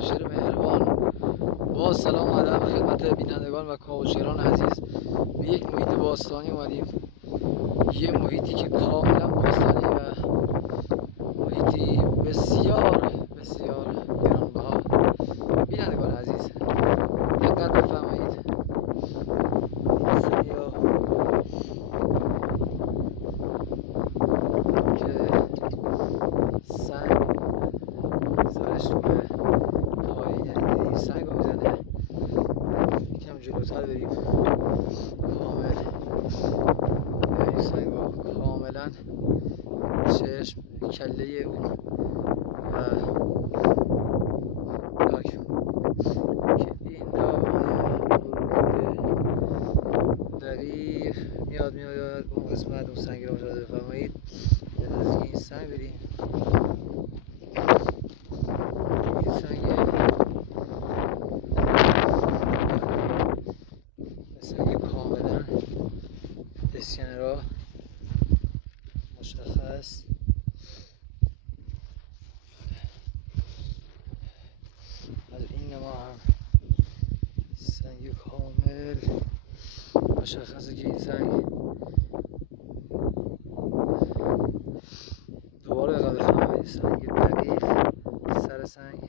شیر مهربان. با سلام و ادب خدمت بینندگان و کاوشگران عزیز. به یک محیط باستانی اومدیم، یه محیطی که کاملا باستانی و محیطی بسیار بسیار گرانبها. بینندگان عزیز دقت بفرمایید. این سگیا که سنگ سرش روی پایین، یعنی این سنگ رو میزنه. یکم جلوتر بریم کامل این سنگ رو کاملا چشم کله اون و که این دقیق میاد اون قسمت اون سنگ رو مشاهده بفرمایید. به نزدیک این سنگ بریم. این سنگ کاملا اسکنرا مشخص. از این ما هم سنگ کامل مشخصه که این سنگ دوباره قدر فهمید. سنگ دقیق سر سنگ